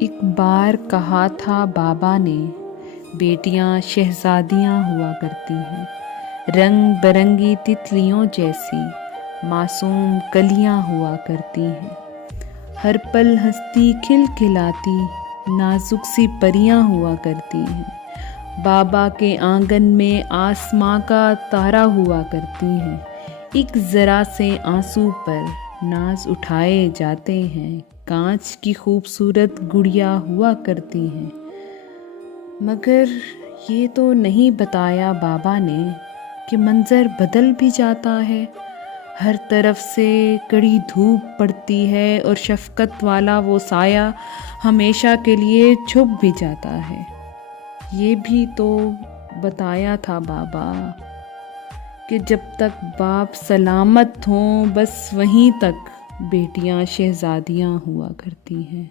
ایک بار کہا تھا بابا نے، بیٹیاں شہزادیاں ہوا کرتی ہیں، رنگ برنگی تتلیوں جیسی معصوم کلیاں ہوا کرتی ہیں، ہر پل ہنستی کھل کھلاتی نازک سی پریاں ہوا کرتی ہیں، بابا کے آنگن میں آسماں کا تارا ہوا کرتی ہیں، ایک ذرا سے آنسو پر ناز اٹھائے جاتے ہیں، کانچ کی خوبصورت گڑیا ہوا کرتی ہیں۔ مگر یہ تو نہیں بتایا بابا نے کہ منظر بدل بھی جاتا ہے، ہر طرف سے کڑی دھوپ پڑتی ہے اور شفقت والا وہ سایہ ہمیشہ کے لیے چھپ بھی جاتا ہے۔ یہ بھی تو بتایا تھا بابا کہ جب تک باپ سلامت ہوں بس وہیں تک بیٹیاں شہزادیاں ہوا کرتی ہیں۔